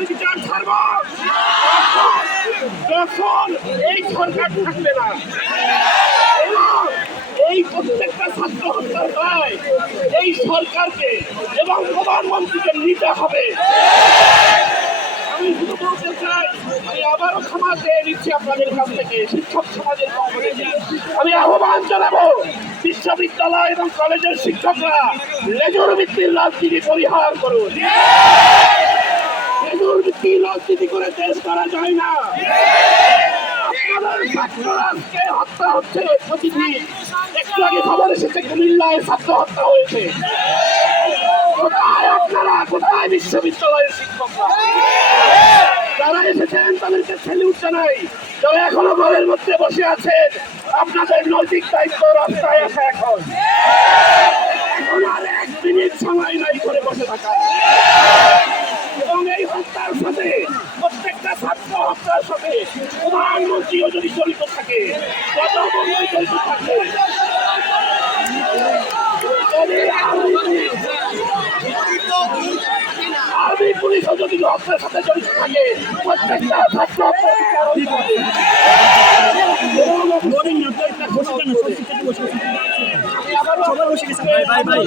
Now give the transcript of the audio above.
কোডের উপরে যখন এই সরকার থাকবে না। এই প্রত্যেকটা ছাত্র হত্যার দায় এই সরকারকে এবং প্রধানমন্ত্রীকে নিতে হবে। আমি শুধু বলতে চাই, আমি আবারও ক্ষমা চেয়ে নিচ্ছি আপনাদের কাছ থেকে, শিক্ষক সমাজের পক্ষ আমি আহ্বান জানাব বিশ্ববিদ্যালয় এবং কলেজের শিক্ষকরা লেজুর ভিত্তির রাজনীতি পরিহার করুন। লেজুর রাজনীতি করে দেশ করা যায় না? হত্যা হচ্ছে, প্রতিদিন। একটু আগে খবর এসেছে, কুমিল্লায় ছাত্র হত্যা হয়েছে। কোথায় আপনারা? কোথায় বিশ্ববিদ্যালয়ের শিক্ষকরা? যারা এসেছেন, তাদেরকে সেলিউট যারা এখনও ঘরের মধ্যে বসে আছেন, আপনাদের নৈতিক দায়িত্ব রাস্তায় আসা এখন। এক মিনিট সময় নাই করে বসে থাকা হত্যার সাথে প্রত্যেকটা ছাত্র হত্যার সাথে প্রধানমন্ত্রীও যদি জড়িত থাকে, প্রধানমন্ত্রী জড়িত থাকে আর্মি পুলিশও যদি হত্যার সাথে জড়িত থাকে, প্রত্যেকটা ছাত্র হত্যার ভাই, ভাই,